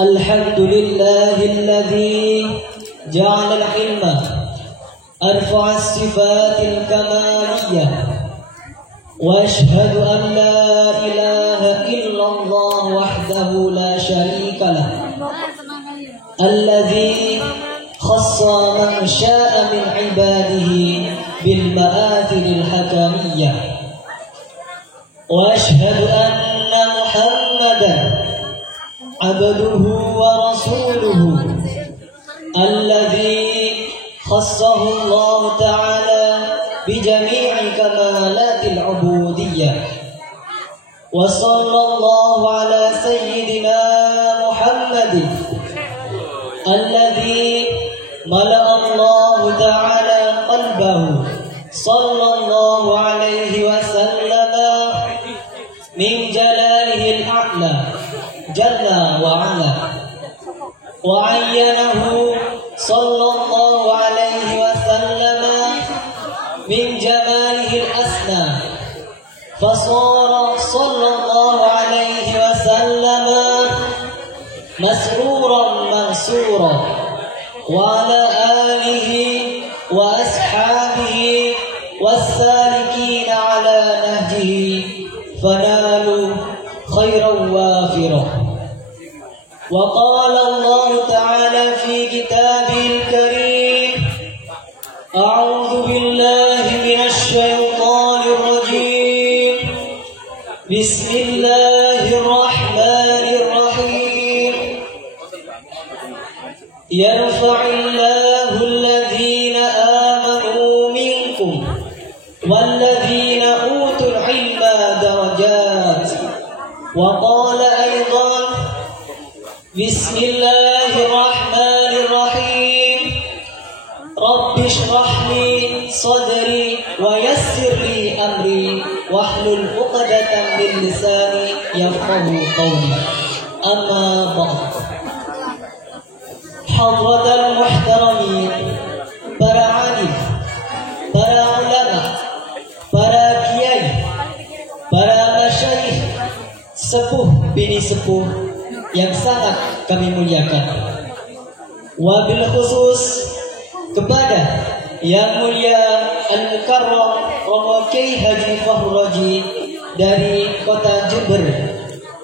الحمد لله الذي جعل العلم أرفع الصفات الكمالية وأشهد أن لا إله إلا الله وحده لا شريك له الذي خص من شاء من عباده بالمآثر الحكمية وأشهد أن محمدا عبده ورسوله الذي خصه الله تعالى بجميع كمالات العبودية وصلى الله على سيدنا محمد الذي ملأ الله تعالى قلبه صلى الله عليه وسلم من جلاله الأعلى جل وعلا وعينه صلى الله عليه وسلم من جماله الأسنى فصار صلى الله عليه وسلم مسرورا منصورا وعلى آله وأصحابه والسالكين على نهجه فنالوا خيرا وافرا وقال الله تعالى في كتابه الكريم أعوذ بالله من الشيطان الرجيم بسم الله الرحمن الرحيم يرفع الله الذين آمنوا منكم والذين أوتوا العلم درجات وقال أيضا بسم الله الرحمن الرحيم رب اشرح لي صدري ويسر لي أمري واحلل عقدة من لساني يفقهوا قولي أما بعد حضرة المحترمين para alim, para ulama, para kiai, para masyayikh, sepuh bini sepuh yang sangat kami muliakan. Wabil khusus kepada yang mulia Al-Mukarram Romo Kiai Haji Fahru Raji dari kota Jember,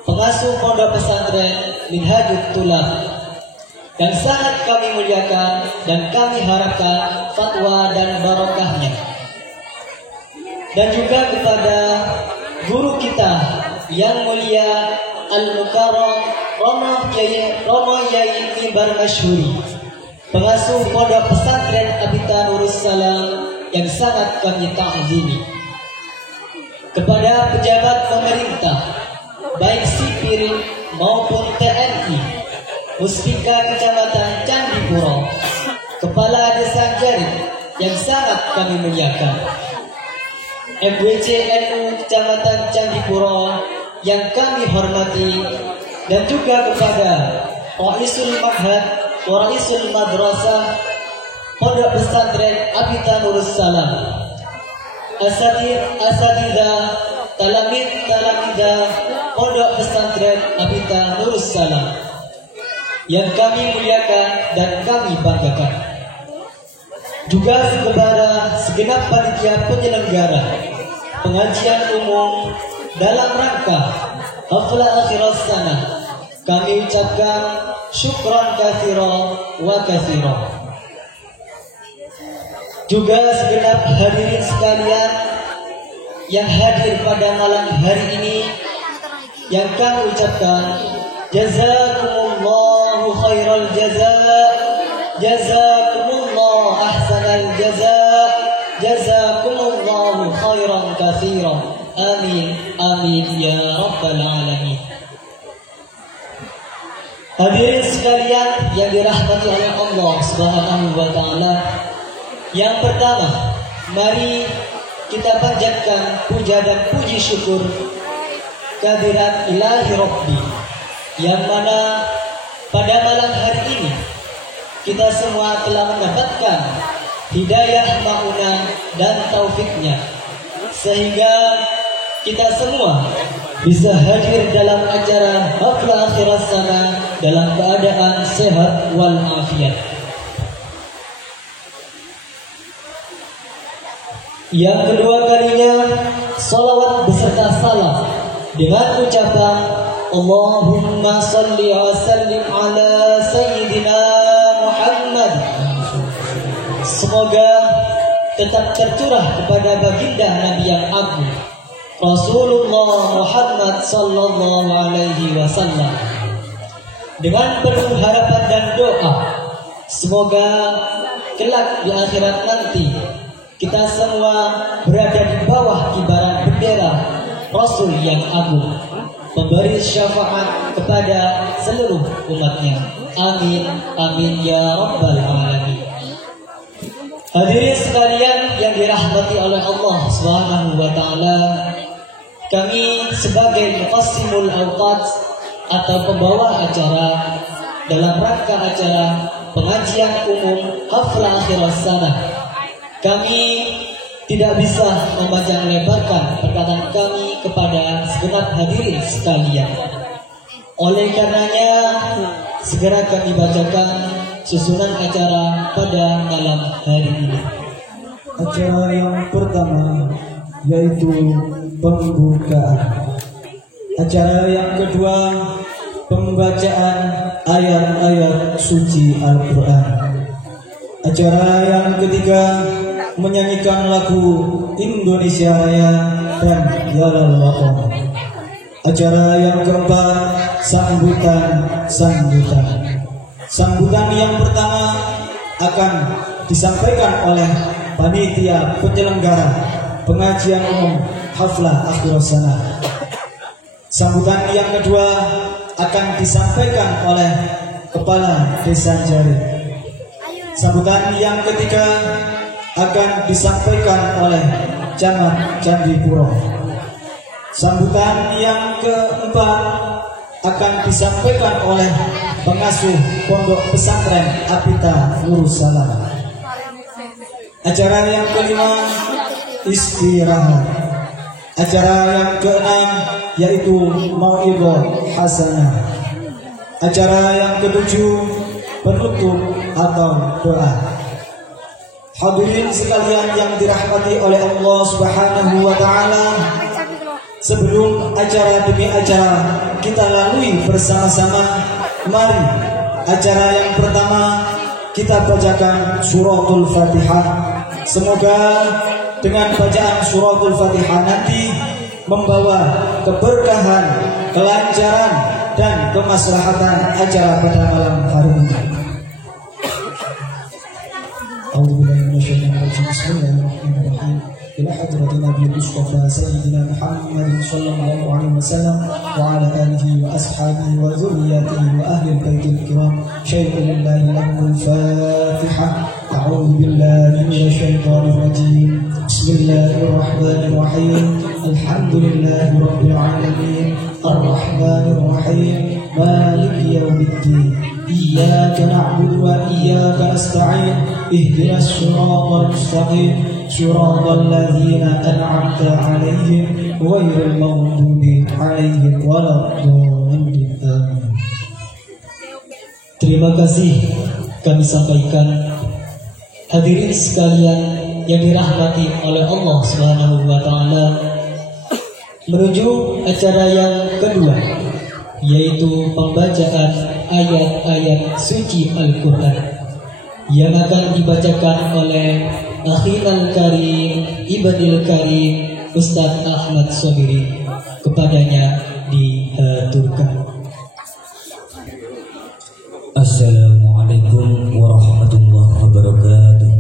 pengasuh pondok pesantren Minhajut Tulab, yang sangat kami muliakan dan kami harapkan fatwa dan barokahnya. Dan juga kepada guru kita yang mulia Al-Mukarram Romo Yai Mimbar Masyhuri, pengasuh pondok pesantren Abita Nurus Salam yang sangat kami ta'zimi. Kepada pejabat pemerintah baik sipil maupun TNI, Muspika Kecamatan Candipuro, Kepala Desa Jari yang sangat kami muliakan, MWC NU Kecamatan Candipuro yang kami hormati, dan juga kepada Raisul Ma'had wa Raisul Madrasah Pondok Pesantren Abita Nurus Salam, Asatidzah Talamid-talamidah Pondok Pesantren Abita Nurus Salam yang kami muliakan dan kami banggakan. Juga kepada segenap panitia penyelenggara pengajian umum dalam rangka haflah akhir sana, kami ucapkan syukran katsira wa katsira. Juga segenap hadirin sekalian yang hadir pada malam hari ini, yang kami ucapkan jazakumullahu khairal jazaa, jazakumullahu ahsanal jazaa, jazakumullahu khairan katsiran. Amin amin ya rabbal alamin. Hadirin sekalian yang dirahmati oleh Allah Subhanahu wa taala, yang pertama, mari kita panjatkan puja dan puji syukur kehadirat Ilahi Rabbi, yang mana pada malam hari ini kita semua telah mendapatkan hidayah ma'unah dan taufiknya, sehingga kita semua bisa hadir dalam acara haflah akhirat sana dalam keadaan sehat walafiat. Yang kedua kalinya, salawat beserta salam dengan ucapan Allahumma salli wa sallim ala Sayyidina Muhammad. Semoga tetap tercurah kepada baginda Nabi yang agung Rasulullah Muhammad sallallahu alaihi wasallam. Dengan penuh harapan dan doa, semoga kelak di akhirat nanti kita semua berada di bawah kibaran bendera Rasul yang agung, memberi syafaat kepada seluruh umatnya. Amin, amin ya rabbal alamin. Hadirin sekalian yang dirahmati oleh Allah Subhanahu wa taala, kami sebagai muqassimul awqat atau pembawa acara dalam rangka acara pengajian umum haflah akhir sana, kami tidak bisa memanjang lebarkan perkataan kami kepada segenap hadirin sekalian. Oleh karenanya, segera kami bacakan susunan acara pada malam hari ini. Acara yang pertama yaitu pembukaan. Acara yang kedua, pembacaan ayat-ayat suci Al-Quran. Acara yang ketiga, menyanyikan lagu Indonesia Raya dan Yalal Waton. Acara yang keempat, sambutan. Sambutan yang pertama akan disampaikan oleh panitia penyelenggara pengajian umum haflah akhir sana. Sambutan yang kedua akan disampaikan oleh Kepala Desa Jari. Sambutan yang ketiga akan disampaikan oleh Camat Candipuro. Sambutan yang keempat akan disampaikan oleh pengasuh Pondok Pesantren Apita Nurussalam. Acara yang kelima, istirahat. Acara yang keenam yaitu mau'idhah hasanah. Acara yang ketujuh, penutup atau doa. Hadirin sekalian yang dirahmati oleh Allah Subhanahu wa taala, sebelum acara demi acara kita lalui bersama-sama, mari acara yang pertama kita bacakan suratul Fatihah. Semoga dengan bacaan suratul Fatihah nanti membawa keberkahan, kelancaran dan kemaslahatan acara pada malam hari ini. Bismillahirrahmanirrahim. Ila hadratin Nabi Mustafa Sayyidina Muhammad sallallahu alaihi wasallam wa ala alihi wa ashabihi wa dhurriyyatihi wa ahli baitil kiram. Syaikhul lahul Fatihah. A'udzu billahi minasyaitonir rajim. Bismillahirrahmanirrahim. Alhamdulillahi rabbil alamin. Arrahmanir rahim. Maliki yaumiddin. Iyyaka na'budu wa iyyaka nasta'in. Ihdinas siratal mustaqim. Siratal ladzina an'amta 'alaihim ghairil maghdubi 'alaihim waladdallin. Terima kasih kami sampaikan hadirin sekalian yang dirahmati oleh Allah Subhanahu wa taala, menuju acara yang kedua yaitu pembacaan ayat-ayat suci Al-Quran yang akan dibacakan oleh Akhil Karim, Ibadil Karim, Ustadz Ahmad Sobiri. Kepadanya dihaturkan. Assalamualaikum warahmatullahi wabarakatuh.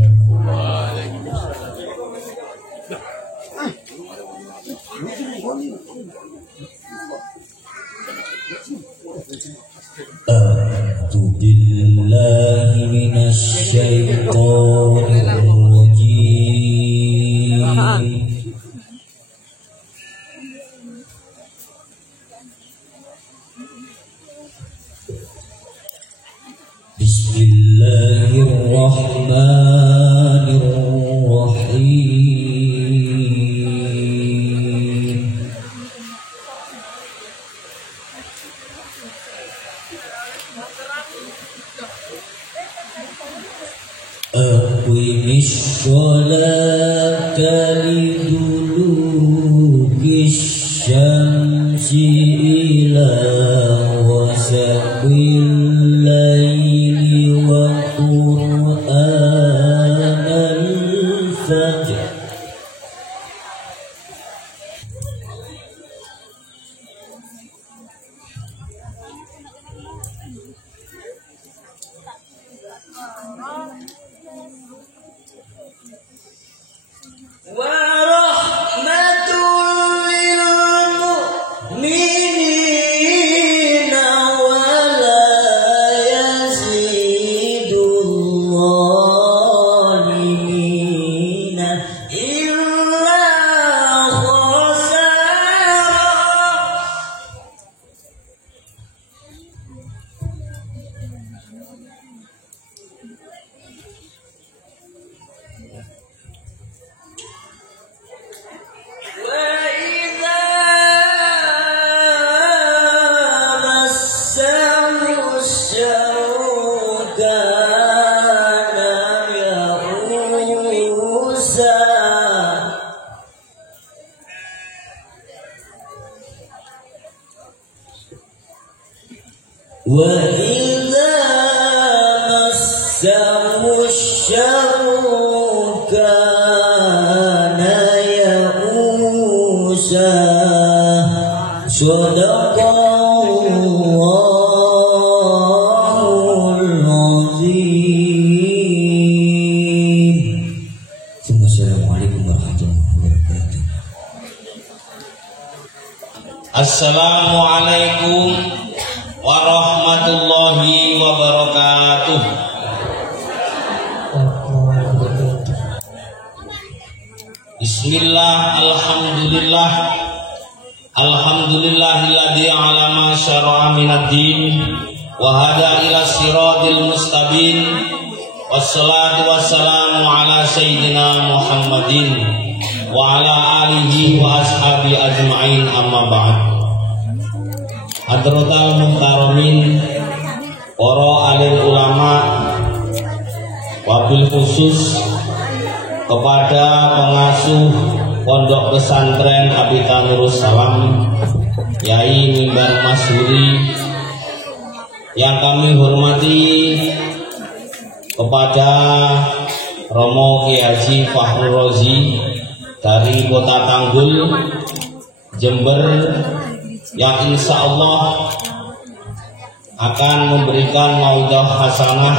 A'udzu billahi minasy syaithanir rajim. Bismillahirrahmanirrahim. Aqimis sholata lidulukis syamsi ila wasabil laili wa qur'anal fajr. Wa idza massahu syarru kana ya'usa. Shadaqallahul azim. Assalamualaikum warahmatullahi wabarakatuh. Assalamualaikum warahmatullahi wabarakatuh. Bismillah, alhamdulillah, alhamdulillahilladzi alama syara'a minad din wa hada ila siratil mustaqim. Wassalatu wassalamu ala sayyidina Muhammadin wa ala alihi wa ashabi ajma'in, amma ba'd. Hadratal muhtaramin, para alim ulama, wabil khusus kepada pengasuh Pondok Pesantren Abita Nurus Salam, Yai Mimbar Masyuri, yang kami hormati, kepada Romo Ki Haji Fakhrul Razi dari Kota Tanggul, Jember, yang insya Allah akan memberikan mauidhah hasanah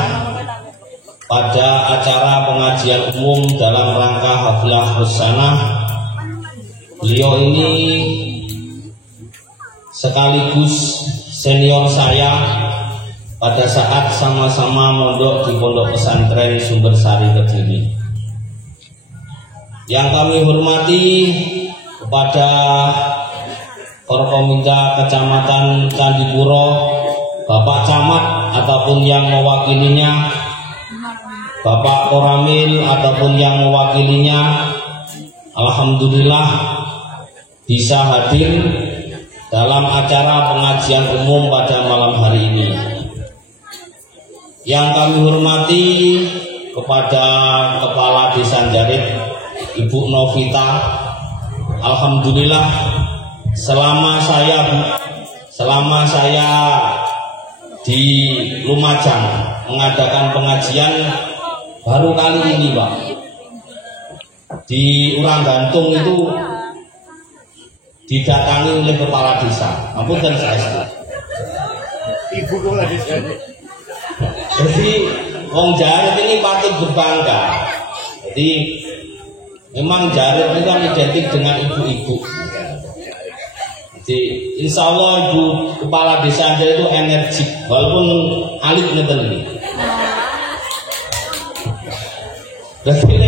pada acara pengajian umum dalam rangka Haflah Hussanah. Beliau ini sekaligus senior saya pada saat sama-sama mondok di Pondok Pesantren Sumbersari Kediri. Yang kami hormati kepada Forkominda Kecamatan Candipuro, Bapak Camat ataupun yang mewakilinya, Bapak Koramil ataupun yang mewakilinya, alhamdulillah bisa hadir dalam acara pengajian umum pada malam hari ini. Yang kami hormati kepada Kepala Desa Jarit, Ibu Novita, alhamdulillah selama saya di Lumajang mengadakan pengajian baru kali ini, Pak. Di Urang Gantung itu didatangi oleh kepala desa. Ampun dan saya. Ibu kepala desa. Jadi wong Jarit ini patut berbangga. Jadi memang Jarit itu kan identik dengan ibu-ibu. Jadi insya Allah Ibu Kepala Desa Jarit itu energik, walaupun alit ngeten ini. Berarti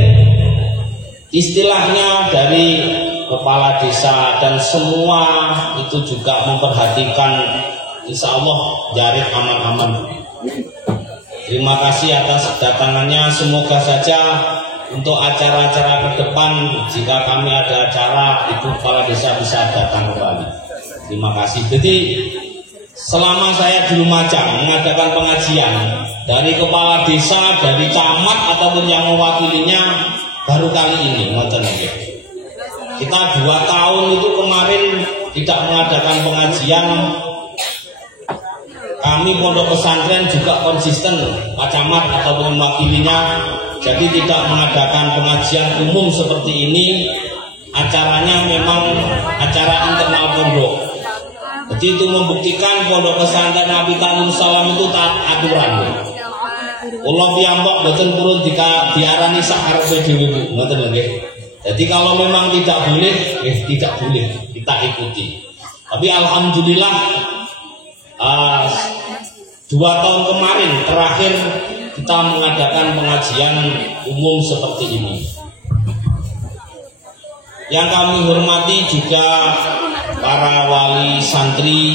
istilahnya dari kepala desa dan semua itu juga memperhatikan, insya Allah Jarit aman-aman. Terima kasih atas kedatangannya. Semoga saja untuk acara-acara ke depan, jika kami ada acara, Ibu Kepala Desa bisa datang kembali. Terima kasih. Jadi selama saya di Lumajang mengadakan pengajian, dari kepala desa, dari camat ataupun yang mewakilinya baru kali ini. Kita 2 tahun itu kemarin tidak mengadakan pengajian. Kami pondok pesantren juga konsisten, Pak Camat ataupun mewakilinya, jadi tidak mengadakan pengajian umum seperti ini. Acaranya memang acara internal pondok. Jadi itu membuktikan pondok pesantren Apitanul Salam itu taat aturan. Kula piyambak boten purun diarani sakarepe dhewe ngoten nggih. Jadi kalau memang tidak boleh, tidak boleh kita ikuti. Tapi alhamdulillah 2 tahun kemarin terakhir kita mengadakan pengajian umum seperti ini. Yang kami hormati juga para wali santri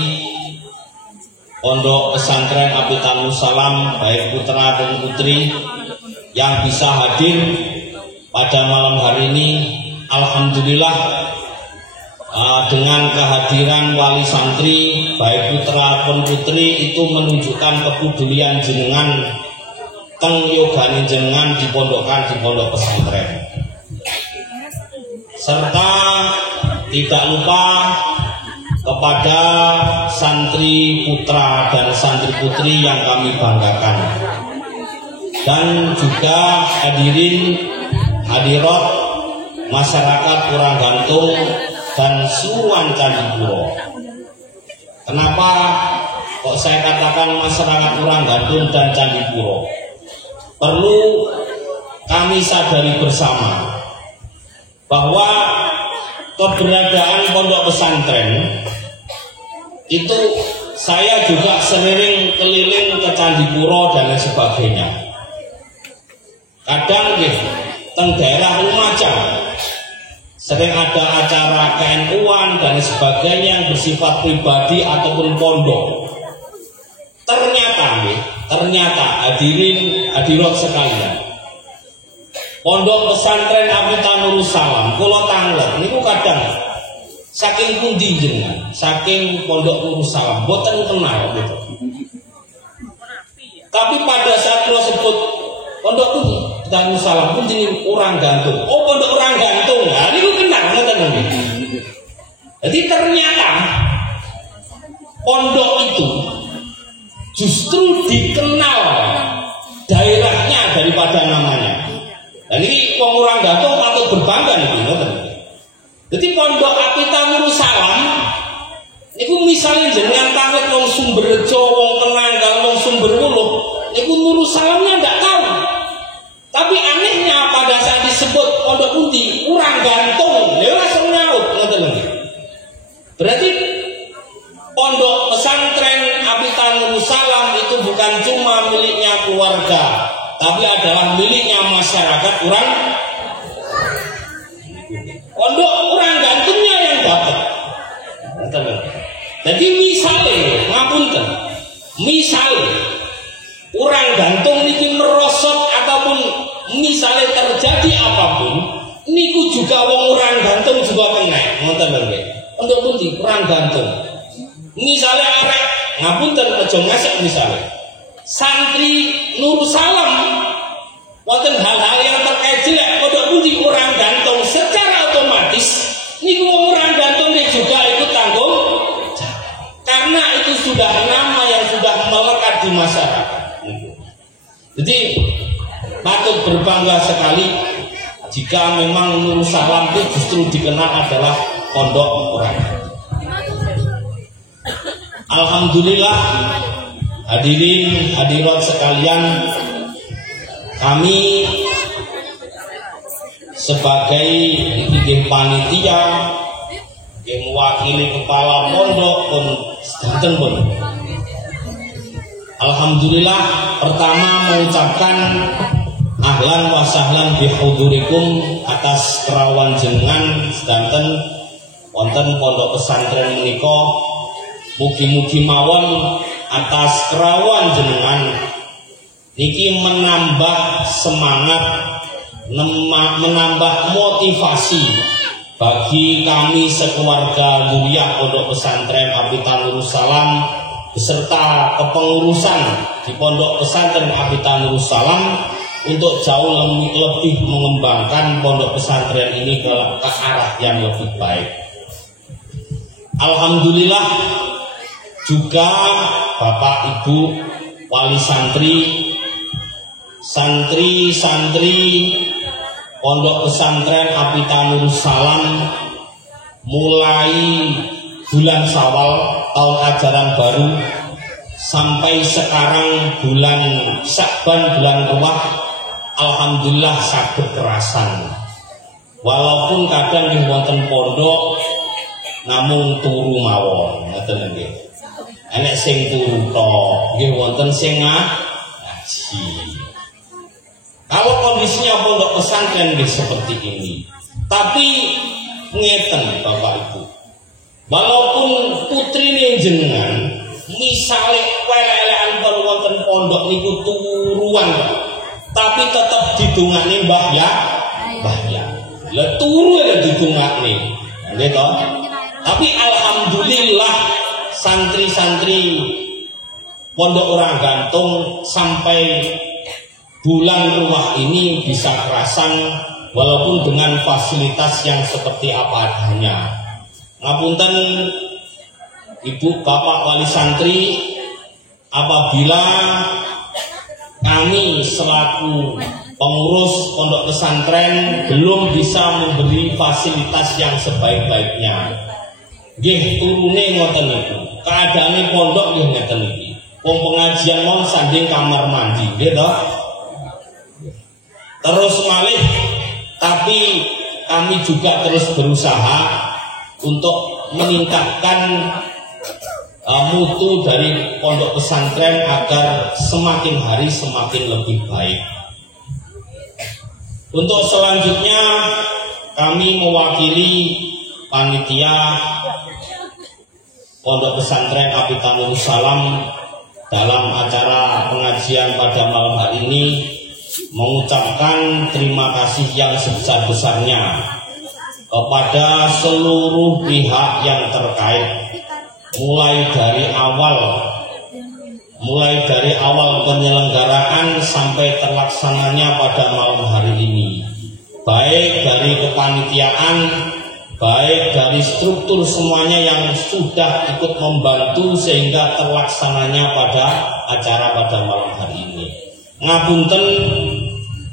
Pondok Pesantren Apitanul Salam, baik putra dan putri yang bisa hadir pada malam hari ini. Alhamdulillah dengan kehadiran wali santri baik putra dan putri itu menunjukkan kepedulian jenengan teng yogane jenengan di pondok pesantren. Serta tidak lupa kepada santri putra dan santri putri yang kami banggakan, dan juga hadirat masyarakat Kuranggantung dan Suwan Candipuro. Kenapa kok saya katakan masyarakat Kuranggantung dan Candipuro? Perlu kami sadari bersama bahwa keberadaan pondok pesantren itu, saya juga sering keliling ke Candipuro dan lain sebagainya. Kadang teng daerah Lumajang sering ada acara KNU-an dan sebagainya yang bersifat pribadi ataupun pondok. Ternyata hadirat sekalian, pondok pesantren Apitanul Salam kula tanglet niku kadang saking pundi jenengan, saking pondok Nurul Salam boten kenal gitu. Tapi pada saat kula sebut pondok Nurul Salam pun jeneng Kuranggantung. Oh, pondok Kuranggantung. Nah, niku kenal ngoten nggih. Jadi ternyata pondok itu justru dikenal daerahnya daripada namanya. Dan ini wong Kuranggantung patut berbangga nih, ngoten. Jadi pondok Apitanul Salam niku misalnya jenengan takut wong Sumberjo, wong Tenanggal, wong Sumberwuluh, niku Nurul Salamnya ndak tahu. Tapi anehnya pada saat disebut pondok pundi Kuranggantung, dia langsung nyaut, ngoten lho. Berarti pondok pesantren Apitanul Salam itu bukan cuma miliknya keluarga, tapi adalah miliknya masyarakat pondok Kuranggantungnya yang dapat. Jadi misalnya Kuranggantung niki merosot ataupun misalnya terjadi apapun, niku juga wong Kuranggantung juga kena. Ngoten lho. Untuk pundi Kuranggantung. Misalnya arek ngapunten aja ngasek misalnya santri Nurul Salam wonten hal-hal yang terkait jelek pondok pundi Kuranggantung, secara otomatis niku wong Kuranggantung juga ikut tanggung karena itu sudah nama yang sudah melekat di masyarakat. Jadi patut berbangga sekali jika memang Nurul Salam itu justru dikenal adalah pondok Kuranggantung. Alhamdulillah, hadirat sekalian, kami sebagai panitia yang mewakili kepala pondok pun sedanten pun, alhamdulillah pertama mengucapkan ahlan wa sahlan bihudurikum atas kerawan jenengan sedanten wonten pondok pesantren menika. Mugi-mugi mawon atas kerawan jenengan niki menambah semangat, menambah motivasi bagi kami sekeluarga Zuriyah Pondok Pesantren Apitanul Salam beserta kepengurusan di Pondok Pesantren Abitanurus Salam untuk jauh lebih mengembangkan pondok pesantren ini ke arah yang lebih baik. Alhamdulillah juga Bapak Ibu wali santri Pondok Pesantren Abitanurus Salam mulai bulan Syawal tahun ajaran baru sampai sekarang bulan Sya'ban, bulan Ruwah, alhamdulillah saged kerasan. Walaupun kadang di wonten pondok namung turu mawon, ngoten nggih. Enek sing turu tok, nggih wonten sing ngaji. Kalau kondisinya pondok pesantren seperti ini, tapi ngeten Bapak Ibu, walaupun putrine jenengan misale welek-welekan pun wonten pondok niku turuan, tapi tetap didongani Mbah ya. Lah turu ya didongakne. Nggih to? Tapi alhamdulillah santri-santri Pondok Orang Gantung sampai bulan Ruwah ini bisa kerasan walaupun dengan fasilitas yang seperti apa adanya. Ngapunten Ibu Bapak wali santri, apabila kami selaku pengurus pondok pesantren belum bisa memberi fasilitas yang sebaik-baiknya, nggih turune ngoten niku. Keadaane pondok nggih ngeten iki. Wong pengajian mon sanding kamar mandi, nggih to? Terus malih, tapi kami juga terus berusaha untuk meningkatkan mutu dari pondok pesantren agar semakin hari semakin lebih baik. Untuk selanjutnya kami mewakili panitia Pondok Pesantren Abitanurus Salam dalam acara pengajian pada malam hari ini mengucapkan terima kasih yang sebesar-besarnya kepada seluruh pihak yang terkait, mulai dari awal penyelenggaraan sampai terlaksananya pada malam hari ini, baik dari kepanitiaan, baik dari struktur semuanya yang sudah ikut membantu sehingga terlaksananya pada acara pada malam hari ini. Ngapunten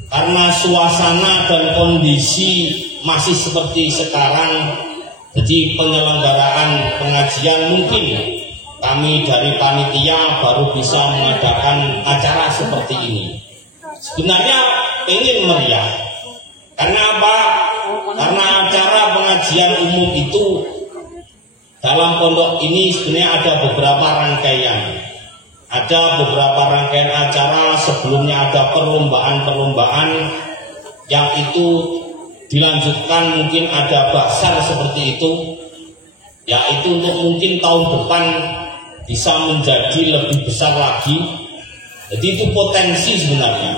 karena suasana dan kondisi masih seperti sekarang, jadi penyelenggaraan pengajian mungkin kami dari panitia baru bisa mengadakan acara seperti ini. Sebenarnya ingin meriah. Karena apa? Karena acara pengajian umum itu dalam pondok ini sebenarnya ada beberapa rangkaian. Ada beberapa rangkaian acara, sebelumnya ada perlombaan-perlombaan yang itu dilanjutkan, mungkin ada basar seperti itu, yaitu untuk mungkin tahun depan bisa menjadi lebih besar lagi. Jadi itu potensi sebenarnya,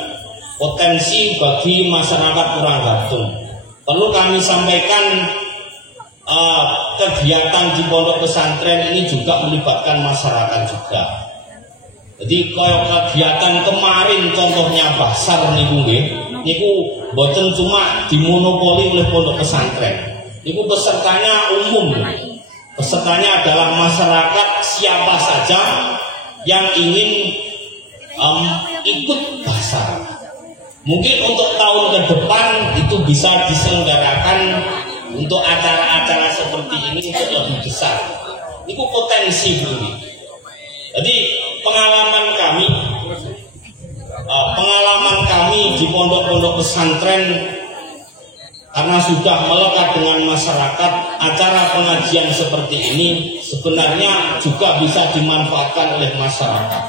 potensi bagi masyarakat Orang Gantung. Perlu kami sampaikan, kegiatan di pondok pesantren ini juga melibatkan masyarakat juga. Jadi kalau kegiatan kemarin contohnya basar niku boten cuma dimonopoli oleh pondok pesantren. Niku pesertanya umum. Pesertanya adalah masyarakat siapa saja yang ingin ikut basar. Mungkin untuk tahun ke depan itu bisa diselenggarakan untuk acara-acara seperti ini untuk lebih besar. Niku potensi dulu. Jadi pengalaman kami di pondok-pondok pesantren, karena sudah melekat dengan masyarakat, acara pengajian seperti ini sebenarnya juga bisa dimanfaatkan oleh masyarakat.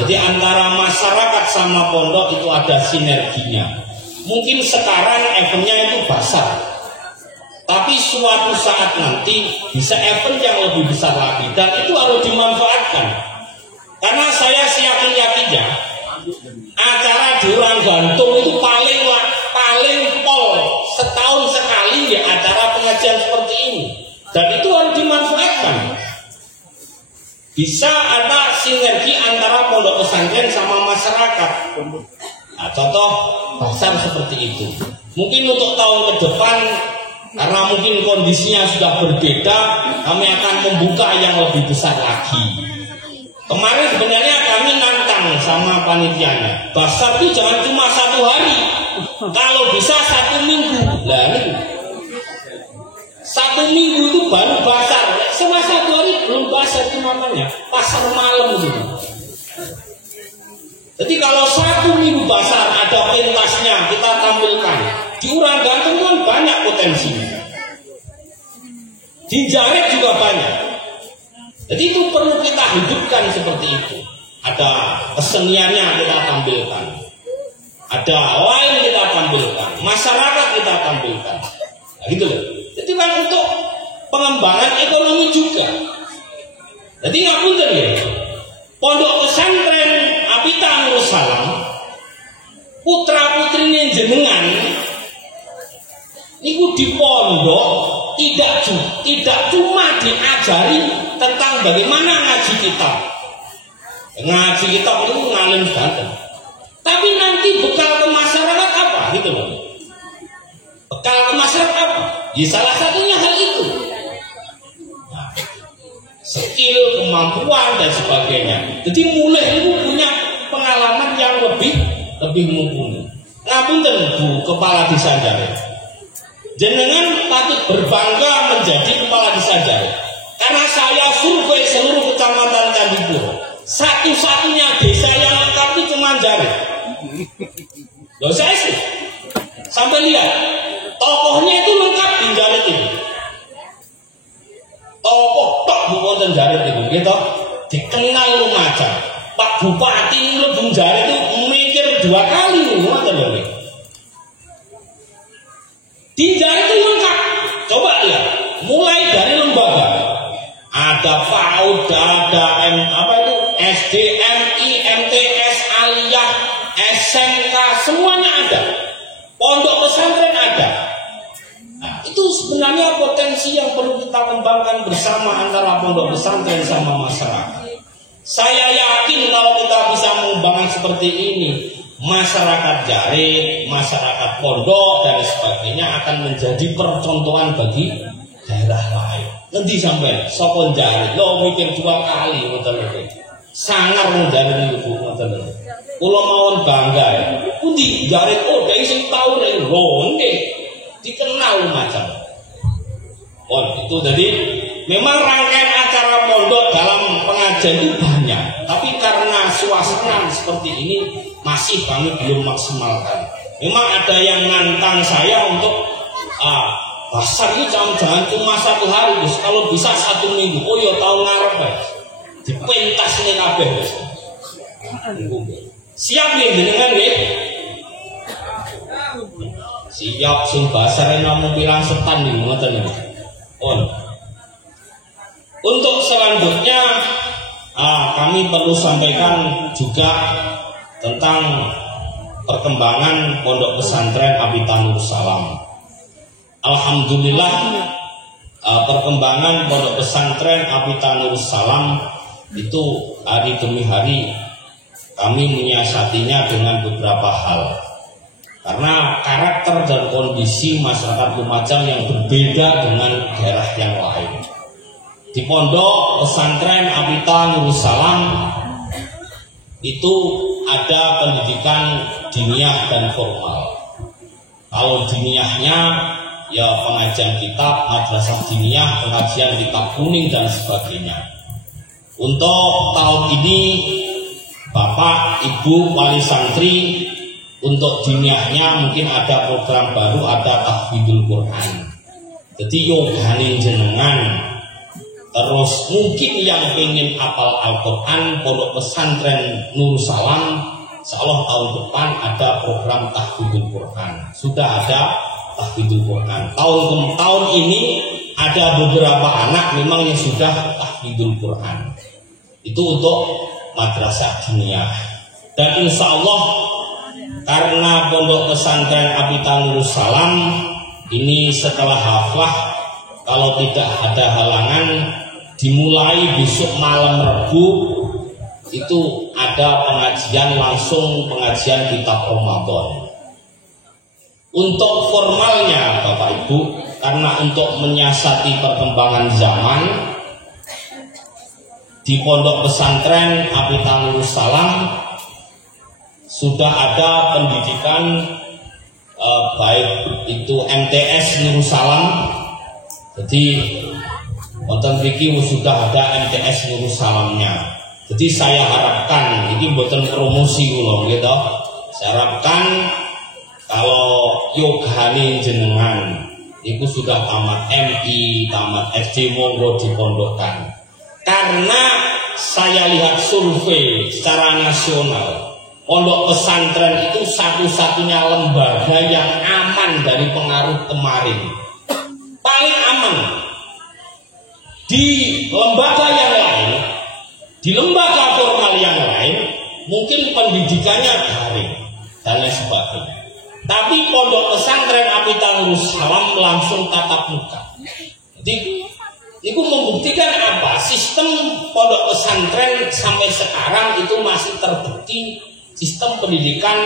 Jadi antara masyarakat sama pondok itu ada sinerginya. Mungkin sekarang eventnya itu basar, tapi suatu saat nanti bisa event yang lebih besar lagi, dan itu harus dimanfaatkan. Karena saya yakin-yakinnya acara di Orang Gantung itu paling pol setahun sekali ya acara pengajian seperti ini, dan itu harus dimanfaatkan. bisa ada sinergi antara pondok pesantren sama masyarakat. Nah, contoh pasar seperti itu. Mungkin untuk tahun ke depan, karena mungkin kondisinya sudah berbeda, kami akan membuka yang lebih besar lagi. Kemarin sebenarnya kami nantang sama panitianya, pasar itu jangan cuma 1 hari, kalau bisa 1 minggu. Nah ini 1 minggu itu baru pasar. Selama 1 hari belum pasar, itu namanya pasar malam itu. Jadi kalau 1 minggu pasar ada pentasnya kita tampilkan, di Urang Ganteng kan banyak potensinya, di Jaret juga banyak. Jadi itu perlu kita hidupkan seperti itu. Ada keseniannya kita tampilkan, ada lain kita tampilkan, masyarakat kita tampilkan. Nah, gitu loh. Jadi kan untuk pengembangan ekonomi juga. Jadi nggak punten ya. Pondok pesantren Apita Nurus Salam, putra putrinya jenengan, niku di pondok tidak cuma diajari tentang bagaimana ngaji kitab. Ngaji kitab itu ngalim banget. Tapi nanti bekal ke masyarakat apa gitu loh. Bekal ke masyarakat apa? Ya salah satunya hal itu. Nah, skill, kemampuan dan sebagainya. Jadi mulai itu punya pengalaman yang lebih mumpuni. Ngapunten Bu Kepala Desa Jaret, jenengan patut berbangga menjadi Kepala Desa Jaret. Karena saya survei seluruh kecamatan Candipuro, satu-satunya desa yang lengkap itu cuma Jaret. Loh saya sih sampai lihat tokohnya itu lengkap di Jaret itu. Tokoh Pak Bupati Jaret itu, gitu, dikenal Lumajang. Pak Bupati Lubung Jaret itu mikir 2 kali nih, di Jaret itu lengkap. Coba lihat, mulai dari lembaga, ada PAUD, ada SDMI, MTS, Aliyah, SMK, semuanya ada. Pondok pesantren ada. Nah, itu sebenarnya potensi yang perlu kita kembangkan bersama antara pondok pesantren sama masyarakat. Saya yakin kalau kita bisa mengembangkan seperti ini, masyarakat Jaret, masyarakat pondok dan sebagainya akan menjadi percontohan bagi daerah lain. Nanti sampai sopon Jaret, lo mikir 2 kali, sangar Jaret itu ngoten. Kulo mawon bangga ya. Pundi Jaret dari sing tahu dari londe dikenal macam. Itu jadi memang rangkaian acara pondok dalam pengajian itu banyak, tapi karena suasana seperti ini masih kami belum maksimalkan. Memang ada yang nantang saya untuk pasar ini jangan cuma 1 hari, Gus. Kalau bisa 1 minggu. Oh ya tahun ngarep ya. Dipentas nih kabeh, Gus. Siap nih dengan nih. Siap sing basare namung pirang setan nih ngoten niku. Untuk selanjutnya kami perlu sampaikan juga tentang perkembangan pondok pesantren Apita Nurus Salam. Alhamdulillah perkembangan pondok pesantren Apita Nurus Salam itu hari demi hari kami menyiasatinya dengan beberapa hal. Karena karakter dan kondisi masyarakat Lumajang yang berbeda dengan daerah yang lain. Di pondok pesantren Apita Nurus Salam itu ada pendidikan diniyah dan formal. Kalau diniyahnya ya pengajian kitab, madrasah diniyah, pengajian kitab kuning dan sebagainya. Untuk tahun ini Bapak Ibu wali santri untuk diniyahnya mungkin ada program baru, ada tahfidzul Quran. Jadi yogane jenengan. Terus mungkin yang ingin hafal Al-Quran, pondok pesantren Nurus Salam, insyaallah tahun depan ada program tahfidzul Quran. Sudah ada tahfidzul Quran. Tahun ini ada beberapa anak memang yang sudah tahfidzul Quran. Itu untuk madrasah diniyah. Dan insyaallah karena pondok pesantren Apita Nurus Salam ini setelah haflah, kalau tidak ada halangan dimulai besok malam Rabu itu ada pengajian kitab Ramadan. Untuk formalnya Bapak Ibu, karena untuk menyiasati perkembangan zaman, di Pondok Pesantren Apitan Nurus Salam sudah ada pendidikan baik itu MTS Nurus Salam. Jadi wonten mriki sudah ada MTS Nurus Salamnya. Jadi saya harapkan ini mboten promosi kula gitu. Saya harapkan kalau yogane jenengan itu sudah tamat MI, tamat SD, monggo dipondokkan. Karena saya lihat survei secara nasional, pondok pesantren itu satu-satunya lembaga yang aman dari pengaruh kemarin. Paling aman. Di lembaga yang lain, di lembaga formal yang lain, mungkin pendidikannya daring dan lain sebagainya. Tapi pondok pesantren Apitan Nurus Salam langsung tatap muka. Jadi itu membuktikan apa? Sistem pondok pesantren sampai sekarang itu masih terbukti sistem pendidikan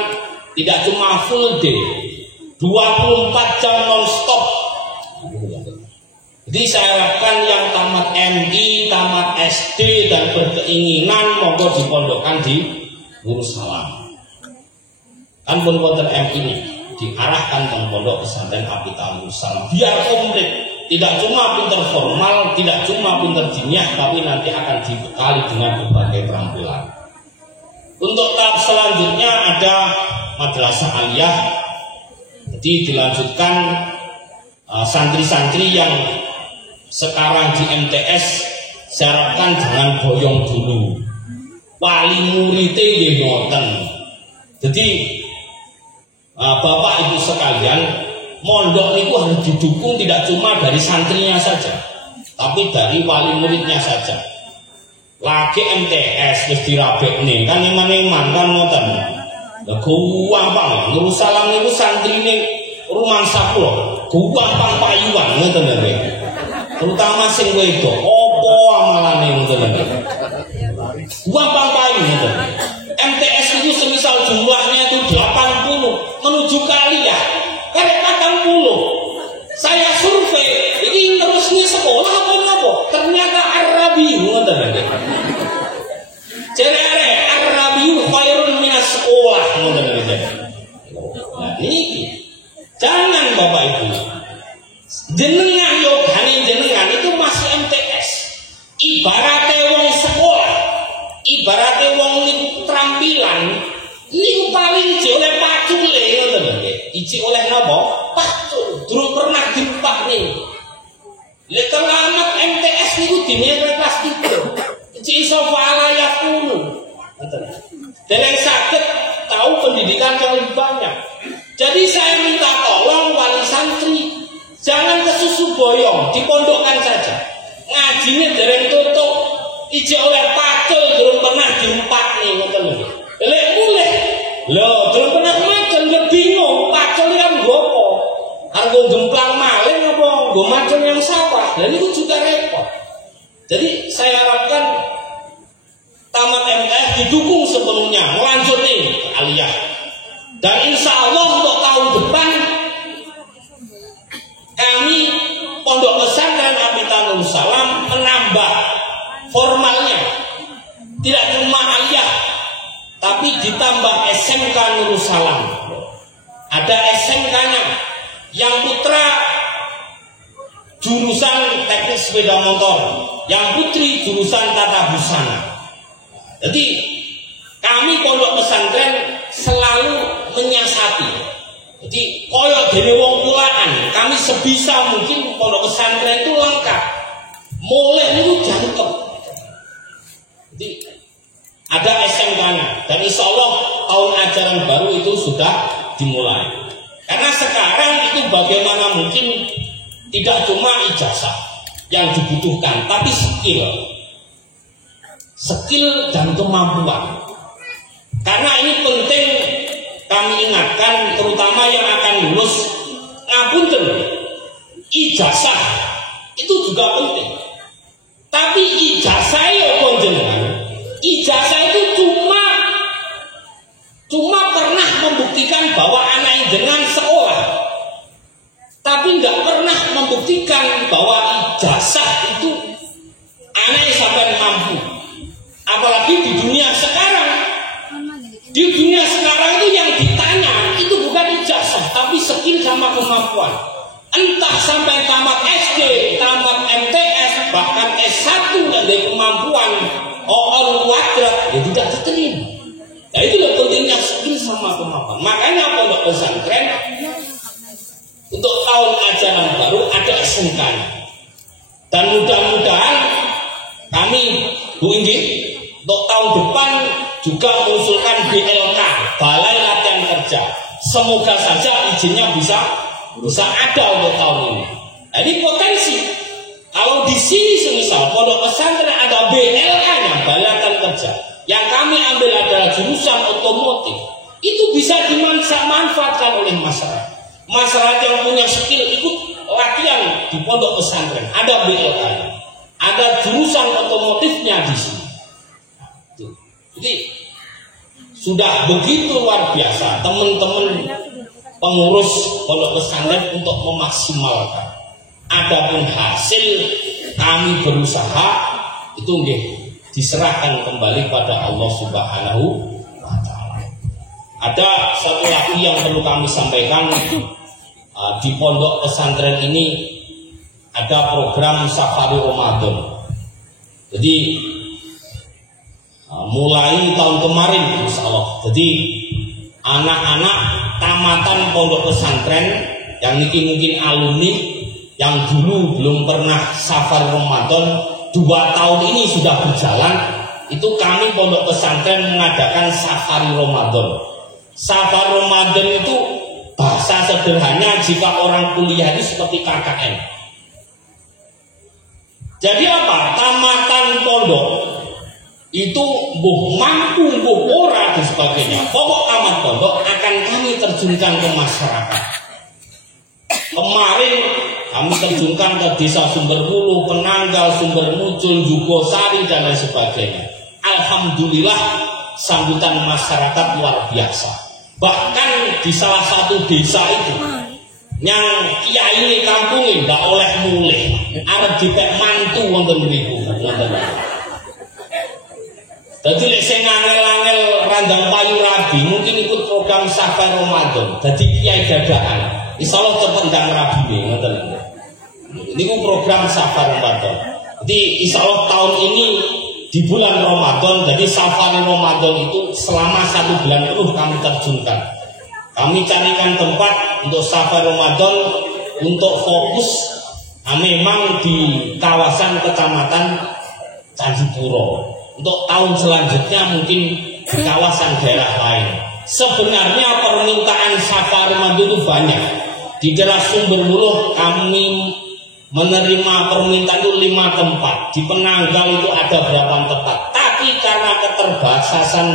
tidak cuma full day, 24 jam non-stop. Jadi saya harapkan yang tamat MI, tamat SD dan berkeinginan monggo dipondokkan di Nurus Salam. Kan pun wonten MI ini diarahkan ke pondok pesantren Apitan Nurus Salam biar komplit, tidak cuma pinter formal, tidak cuma pinter diniyah, tapi nanti akan dibekali dengan berbagai keterampilan. Untuk tahap selanjutnya ada madrasah aliyah, jadi dilanjutkan santri-santri yang sekarang di MTS saya harapkan jangan boyong dulu, wali muridnya nggih ngoten. Jadi Bapak Ibu sekalian, mondok itu harus didukung tidak cuma dari santrinya saja, tapi dari wali muridnya saja. Lagi MTS wis dirabekne kan eman-eman kan ngoten. Lah gampang Nurus Salam niku santrine rumah sakulo, gampang payuan ngoten lho. Terutama sing wedok, opo amalane ngoten lho. Gampang payu ngoten. MTS itu semisal jumlahnya itu 80 menuju kalian, karek 40. Saya survei, ini terusnya sekolah apa? Ternyata Arabi, ngoten lho. Jare Arabi khairun minas sekolah, ngoten lho. Nah, ini jangan Bapak Ibu. Jenengan yogane jenengan itu masih MTS. Ibaratnya wong sekolah, ibaratnya wong niku keterampilan, niku paling iji oleh pacule ngoten lho nggih. Iji oleh napa? Pacul. Durung pernah dipakne. Lek terlambat MTS niku dinilai kelas 3. Iji iso fa'ala yakunu. Ngoten. Dereng saged tahu pendidikan yang lebih banyak. Jadi saya minta tolong wali santri jangan kesusu boyong, dipondokkan saja. Ngajinya dereng tutup, iji oleh pacul durung pernah diempakne ngoten lho. Lek mulih lho durung pernah macul ya bingung, pacul kan gopo? Arep gemplang maling apa nggo macul yang sawah. Dan itu juga repot. Jadi saya harapkan tamat MTS didukung sepenuhnya, melanjuti aliyah. Dan insya Allah untuk tahun depan kami Pondok Pesantren Apitan Nurus Salam menambah formalnya, tidak cuma aliyah, tapi ditambah SMK Nurus Salam. Ada SMK-nya yang putra jurusan teknik sepeda motor, yang putri jurusan tata busana. Jadi kami Pondok Pesantren selalu menyiasati. Jadi koyok dene wong tuaan, kami sebisa mungkin Pondok Pesantren itu lengkap. Mulai itu jangkep. Jadi ada SMK-nya dan insya Allah tahun ajaran baru itu sudah dimulai. Karena sekarang itu bagaimana mungkin tidak cuma ijazah yang dibutuhkan, tapi skill dan kemampuan. Karena ini penting kami ingatkan, terutama yang akan lulus, ngapunten, ijazah itu juga penting. Tapi ijazah ya jenengan, ijazah itu cuma pernah membuktikan bahwa anak jenengan sekolah, tapi nggak pernah membuktikan bahwa ijazah itu anak sampai mampu. Apalagi di dunia sekarang, itu yang ditanya itu bukan ijazah, tapi skill sama kemampuan. Entah sampai tamat SD, tamat MTS, bahkan S1 dan kemampuan OL kuadrat, ya tidak diterima. Nah itulah pentingnya skill sama kemampuan. Makanya pondok pesantren untuk tahun ajaran baru ada SMK-nya. Dan mudah-mudahan kami Bu Inggi untuk tahun depan juga mengusulkan BLK, Balai Latihan Kerja. Semoga saja izinnya bisa ada untuk tahun ini. Nah, ini potensi. Kalau di sini semisal pondok pesantren ada BLK-nya, Balai Latihan Kerja, yang kami ambil adalah jurusan otomotif, itu bisa dimanfaatkan oleh masyarakat. Masyarakat yang punya skill ikut latihan di pondok pesantren, ada BLK-nya, ada jurusan otomotifnya di sini. Jadi sudah begitu luar biasa teman-teman pengurus pondok pesantren untuk memaksimalkan. Adapun hasil kami berusaha itu diserahkan kembali pada Allah Subhanahu wa Ta'ala. Ada satu lagi yang perlu kami sampaikan, di pondok pesantren ini ada program Safari Ramadan. Jadi mulai tahun kemarin insya Allah. Jadi anak-anak tamatan pondok pesantren yang mungkin alumni yang dulu belum pernah safari Ramadan 2 tahun ini sudah berjalan, itu kami pondok pesantren mengadakan safari Ramadan. Safari Ramadan itu bahasa sederhana jika orang kuliah itu seperti KKN. Jadi apa? Tamatan pondok itu mampu ora dan sebagainya. Pokok tamat pondok akan kami terjunkan ke masyarakat. Kemarin kami terjunkan ke desa Sumberwulu, Penanggal, Sumbermucul, Jugosari dan lain sebagainya. Alhamdulillah sambutan masyarakat luar biasa. Bahkan di salah satu desa itu yang kiai ini kampungnya nggak oleh mulih, arep dipek mantu wonten mriku. Jadi lek sing angel-angel randang payu rabi mungkin ikut program Safari Ramadan. Jadi kiai dadakan. Insyaallah cepet ndang rabi ngoten. Niku program Safari Ramadan. Jadi insyaallah tahun ini di bulan Ramadan, jadi Safari Ramadan itu selama 1 bulan penuh kami terjunkan. Kami carikan tempat untuk Safari Ramadan untuk fokus memang di kawasan Kecamatan Candipuro. Untuk tahun selanjutnya mungkin di kawasan daerah lain. Sebenarnya permintaan Safari Ramadan itu banyak. Di daerah Sumberwulu kami menerima permintaan itu 5 tempat. Di Penanggal itu ada berapa tempat. Tapi karena keterbatasan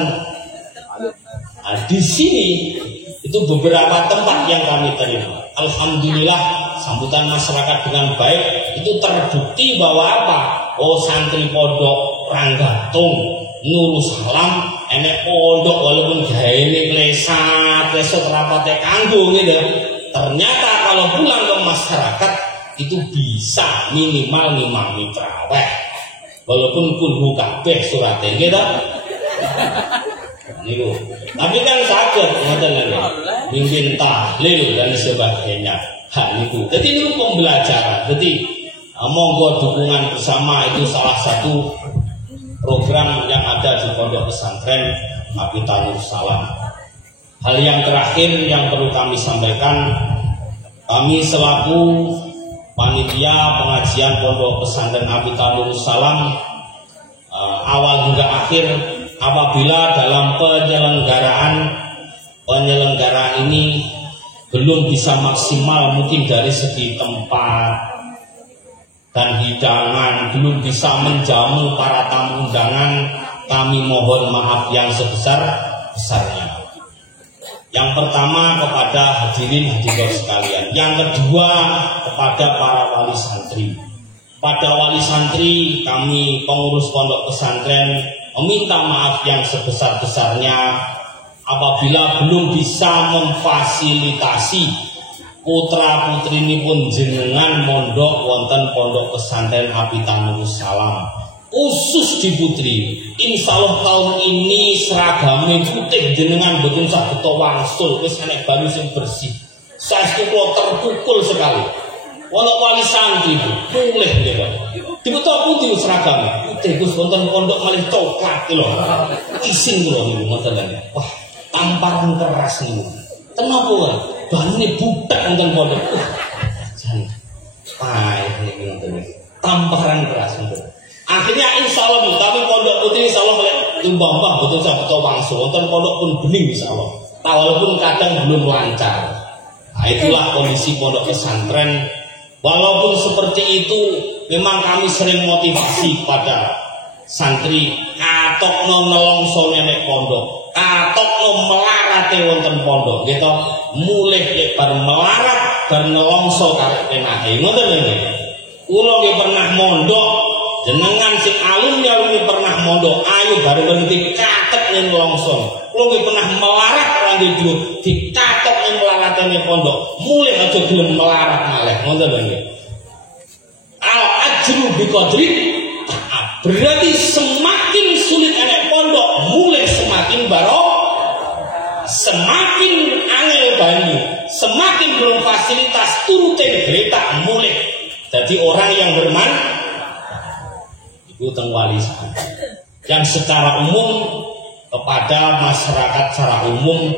di sini itu beberapa tempat yang kami terima. Alhamdulillah sambutan masyarakat dengan baik. Itu terbukti bahwa apa? Oh, santri pondok Ranggatung Nurusalam enek pondok walaupun gaene klesat rapate kanggo gitu. Ternyata kalau pulang ke masyarakat itu bisa minimal ngimami traweh walaupun kulhu kabeh surate gitu. Niku. Tapi kan saged ngoten lho. Mimpin tahlil dan sebagainya. Niku. Jadi niku pembelajaran. Jadi monggo dukungan bersama itu salah satu program yang ada di pondok pesantren Abitanur Salam. Hal yang terakhir yang perlu kami sampaikan, kami selaku panitia pengajian pondok pesantren Abitanur Salam awal hingga akhir, apabila dalam penyelenggaraan ini belum bisa maksimal mungkin dari segi tempat dan hidangan, belum bisa menjamu para tamu undangan, kami mohon maaf yang sebesar-besarnya. Yang pertama kepada hadirin sekalian, yang kedua kepada para wali santri. pada wali santri, kami pengurus pondok pesantren meminta maaf yang sebesar-besarnya apabila belum bisa memfasilitasi putra putri ini pun jenengan mondok wonten pondok pesantren Apitanurus Salam, khusus di putri. Insya Allah tahun ini seragamnya putih jenengan betul sak beto wangsul wis enek baru sing bersih. Saya kula terpukul sekali. Walau wali santri boleh gitu. Dibetul putih seragamnya putih Gus wonten pondok malih coklat lho. Isin lho niku ngoten lho. Wah, tamparan keras niku. Kenapa wae? Bane budak wonten pondok. Jan. Pahit niku ngoten. Tamparan keras ngoten. Akhirnya insya Allah tapi pondok putri insya Allah tumbang betul saya betul wangsul wonten pondok pun bening insya Allah. Walaupun kadang belum lancar. Nah, itulah kondisi pondok pesantren. Walaupun seperti itu, memang kami sering motivasi pada santri katok no nelongso nek pondok, katok no melarate wonten pondok, gitu. Mulai bar melarat, bar nelongso karek enake, ngoten lho. Kula nggih pernah mondok, jenengan sing alumni pernah mondok, ayo bareng berhenti katek ning nelongso. Kula nggih pernah melarat kangge dulu dikatok ing melaratane pondok. Mulih aja gelem melarat malih. Ngoten lho nggih. Al ajru bi qadri ta'ab. Berarti semakin sulit enek pondok, mulih semakin semakin angel banyu, semakin belum fasilitas turutin geletak mulih. Jadi orang yang itu teng wali yang secara umum kepada masyarakat secara umum,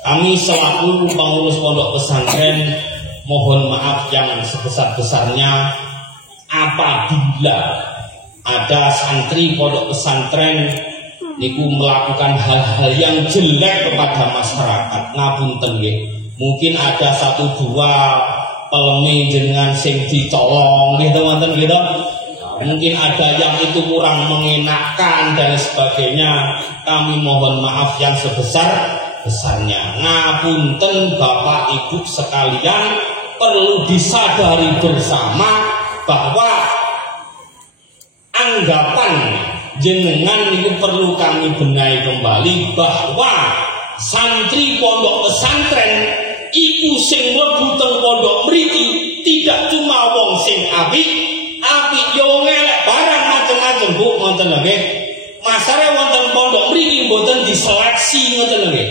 kami selaku pengurus pondok pesantren mohon maaf yang sebesar-besarnya apabila ada santri pondok pesantren niku melakukan hal-hal yang jelek kepada masyarakat. Ngapunten nggih. Mungkin ada 1-2 pelemi jenengan sing dicolong nggih teman-teman gitu. Mungkin ada yang itu kurang mengenakan dan sebagainya. Kami mohon maaf yang sebesar-besarnya. Ngapunten Bapak Ibu sekalian, perlu disadari bersama bahwa anggapan jenengan itu perlu kami benahi kembali, bahwa santri pondok pesantren iku sing mlebu teng pondok mriki tidak cuma wong sing apik yo ngelek barang macam-macam Bu, ngoten lho nggih. Masare wonten pondok mriki mboten diseleksi ngoten lho nggih.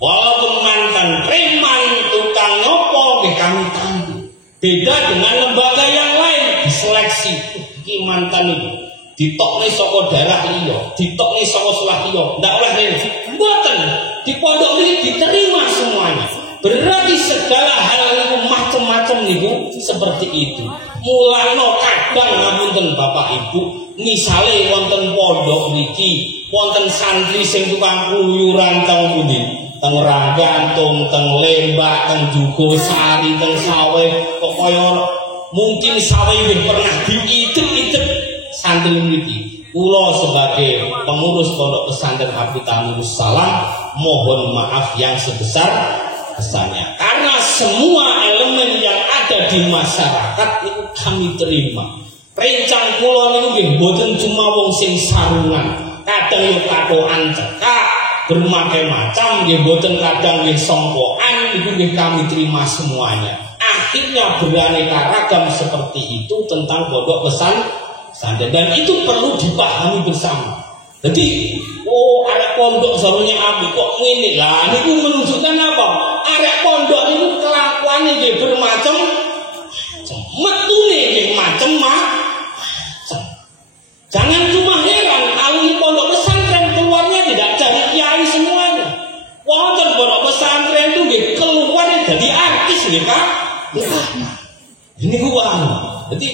Walaupun mantan preman, tukang nopo nggih kami tampi. Beda dengan lembaga yang lain diseleksi. Iki mantan iki ditokne saka daerah liya, ditokne saka selah liya, ndak oleh rene. Mboten, di pondok mriki diterima semuanya. Berarti segala hal itu macam-macam niku seperti itu. Mulane kadang ngapunten Bapak Ibu, misale wonten pondok niki, wonten santri sing tukang kluyuran teng pundi? Teng Ranggantung, teng Lembak, teng Jugosari, teng Saweh, kok kaya mungkin Saweh nggih pernah diidep-idep santri niki. Kula sebagai pengurus pondok pesantren Apitanurus Salam mohon maaf yang sebesar-besarnya, karena semua elemen yang ada di masyarakat itu kami terima. Rencang kula niku nggih mboten cuma wong sing sarungan, kadang yo katokan cekak, berbagai macam nggih mboten, kadang nggih songkokan, niku nggih kami terima semuanya. Akhirnya beraneka ragam seperti itu tentang pondok pesantren, dan itu perlu dipahami bersama. Jadi, arek pondok sarunya api kok ngene lah, niku menunjukkan apa? Arek pondok niku kelakuane nggih bermacam, metune nggih macam-macam. Jangan cuma heran kalau di pondok pesantren keluarnya tidak jadi kiai semuanya. Wonten pondok pesantren itu nggih keluarnya jadi artis nggih Pak. Ini uang. Jadi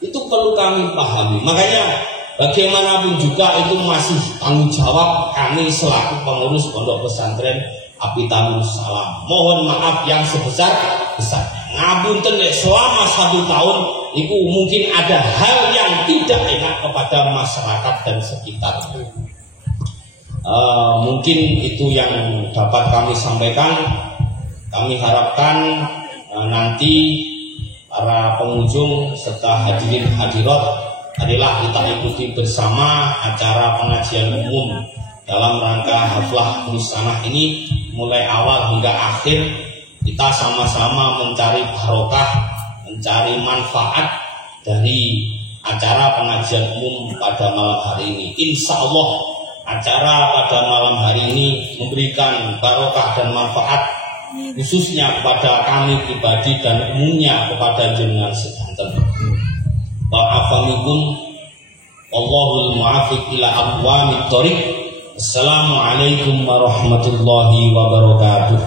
itu perlu kami pahami. Makanya bagaimanapun juga itu masih tanggung jawab kami selaku pengurus pondok pesantren Apitanurus Salam. Mohon maaf yang sebesar-besarnya. Ngapunten selama 1 tahun itu mungkin ada hal yang tidak enak kepada masyarakat dan sekitar. Mungkin itu yang dapat kami sampaikan. Kami harapkan nanti para pengunjung serta hadirin hadirat, marilah kita ikuti bersama acara pengajian umum dalam rangka haflah Musanah ini. Mulai awal hingga akhir kita sama-sama mencari barokah, mencari manfaat dari acara pengajian umum pada malam hari ini. Insya Allah acara pada malam hari ini memberikan barokah dan manfaat khususnya kepada kami pribadi dan umumnya kepada jenengan sedanten. Wa'afamikum Wallahul mu'afiq ila aqwamit thoriq. Assalamualaikum warahmatullahi wabarakatuh.